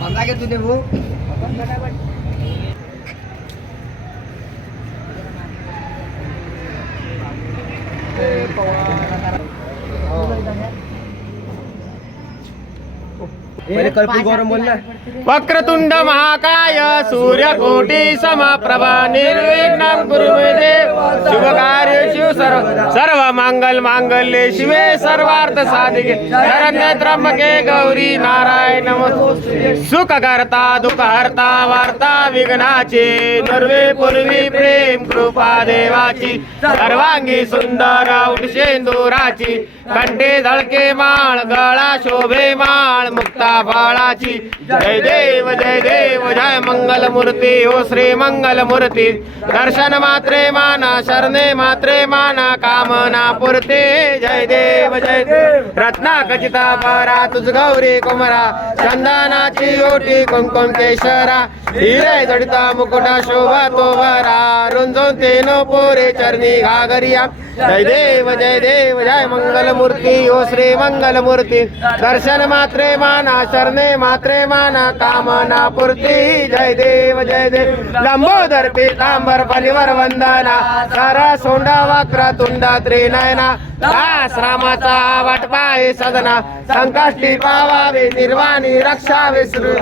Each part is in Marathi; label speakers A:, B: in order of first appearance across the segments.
A: बंदा के तूने वो।
B: वक्रतुंड महाकाय सूर्यकोटी समप्रभ निर्विघ्नं कुरु मे मंगल मांगल्ये शिवे सर्वार्थ साधिके. शरण्य त्र्यंबके गौरी नारायण सुख करता दुःख हरता वार्ता विघ्नाची दुर्वे पूर्वी प्रेम कृपा देवाची. सर्वांगी सुंदर उठशेंदुराची कंठे धळके माळ गळा शोभे माळ मुक्ता फळाची जय देव जय देव जय मंगल मूर्ती ओ श्री मंगल मूर्ती दर्शन मात्रे माना शरणे मात्रे माना कामना पुरते। जय देव जय देव। रत्ना खचिता पारा तुझ गौरी कुमरा चंदनाची ओटी कुमकुम केशरा। हिरे जडिता मुकुटा शोभा तो भरा रुंजून ते नो पोरे चरणी घागरिया। जय देव जय देव जय मंगल मूर्ती ओ श्री मंगल मूर्ती दर्शन मात्रे माना शरणे मात्रे माना कामना पूर्ती। जय देव जय देव। लंबोदर पितांबर पलिवर वंदना। सारा सोंडा वाक्र तुंडा na दास रामाचा वाटपाय सदना संकष्टी पावावे निर्वाणी रक्षा श्री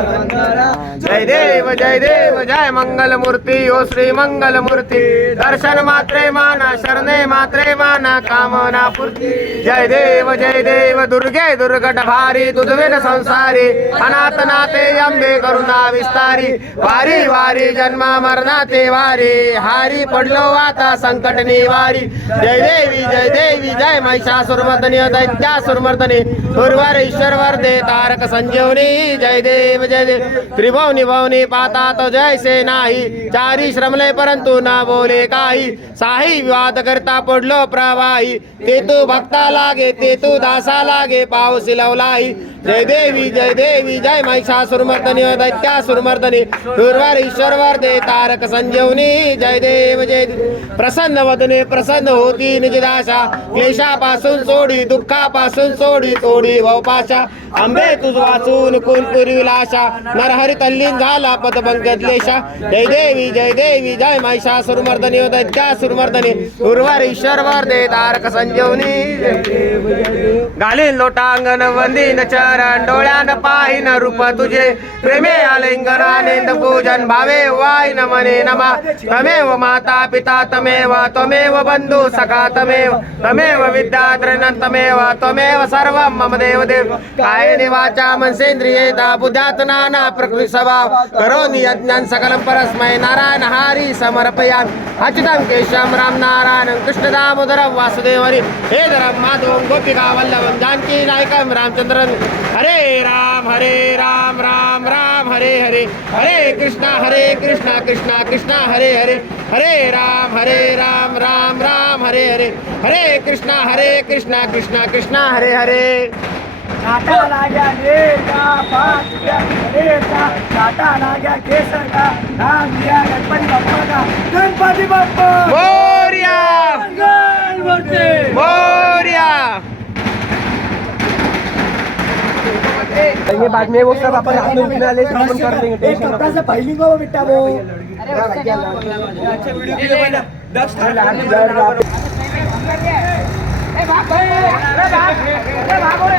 B: जय देव जय देव जय मंगल मूर्ती ओ श्री मंगल मूर्ती दर्शन मात्रे माना शरणे मात्रे माना कामना पूर्ती. जय देव जय देव दुर्गे दुर्गट भारी तुझवेन संसारी. अनाथ नाते अंबे करुणा विस्तारी. वारी वारी जन्मा मरणा ते वारी. हारी पडलो आता संकट निवारी. जय देवी जय देवी जय महिषासुरमर्दनी दैत्यासुरमर्दनी दुर्वार ईश्वर दे तारक संजीवनी जय देव जय देव. त्रिभुवनी भवनी पाता तो जय से नाही. चारी श्रमले परंतु ना बोले काही. साही विवाद करता पडलो प्रवाही. ते तू भक्ता लागे ते तू दासा लागे पाऊस लवलाही जय देवी जय देवी जय महिषासुरमर्दनी दैत्यासुरमर्दनी दुर्वार ईश्वरवर दे तारक संजीवनी. जय देव जय प्रसन्न वदने प्रसन्न होती निजदाशा क्लेशापासून सोडी दुःखापासून सोडी तोडी भवपाशा आंबे तुझ वाचून कुलपुरी विलाशा. नरहरी तल्लीन झाला पदपंकलेशा जय देवी देवी जय देवी जय महिषा सुरमर्दनी महिषासुरमर्दनी दैत्यासुरमर्दनी दुर्वार ईश्वर दे तारक संजीवनी। घालीन लोटांगण वंदीन चरण डोळ्यान पाहिन रूप तुझे। प्रेमे आलिंगन आनंद पूजन भावे वाय नमने नमा। तमेव माता पिता तमेव त्वमेव बंधू सखा तमेव तमेव विद्या विद्यात्रयनं तमेव त्वमेव सर्व मम देव देव काय निवाचा मनसेंद्रिये दा बुद्ध्यात नाना प्रकृती स्वभाव। करोनि यज्ञान सकलं परस्मै नारायण हारी समर्पयामि। अच्युतं केशवं राम नारायणं कृष्ण दामोदरं वासुदेव हरि हे धरं वल्लभं जानकी नायकं रामचंद्रन हरे राम हरे राम राम राम, हरे हरे। हरे कृष्णा हरे कृष्णा कृष्णा कृष्णा, हरे हरे। हरे राम हरे राम राम राम, हरे हरे। हरे कृष्णा हरे कृष्णा कृष्णा कृष्णा, हरे हरे।
A: काटा लाग्या रेचा पाच रेचा काटा लाग्या केसरका नाम दिया गणपती बाप्पा गणपती बाप्पा
B: मोर्या। मोर्या।
A: ये बाद में वो सब अपन हाथ में रुकने वाले सब कर देंगे टेंशन कपड़ा से पहली को बेटा वो। अच्छा वीडियो के लिए दस थाल हाथ में
C: जड़ रहा ए भाग ए भाग ए भागो रे।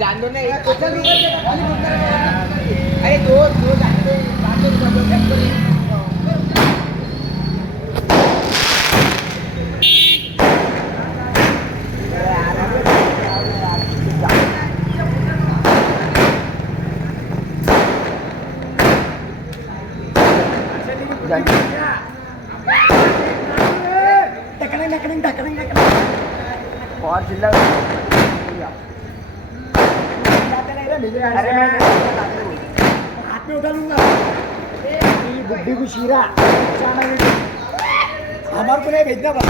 D: जान दो ना एक। तो चल निकल जाएगा खाली मत कर अरे दो दो जान दो
A: जान तो दो रुपए तो दो। चेक करो डकड़ेंगे डकड़ेंगे डकड़ेंगे और जिला अरे मैं हाथ में उठा लूँगा। ये को शीरा। हमारे को नहीं भेजना बस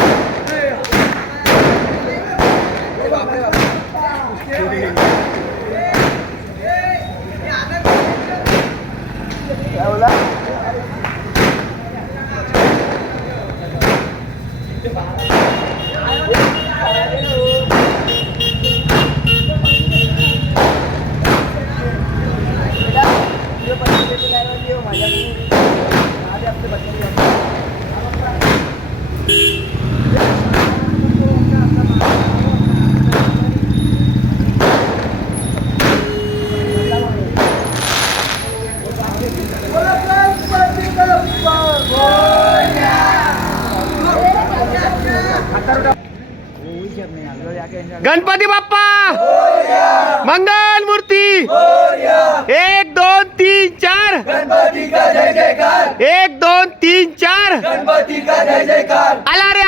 B: गणपती बाप्पा! मंगल मूर्ती! एक दोन तीन चार!
A: गणपति का जय जयकार!
B: एक दोन আলা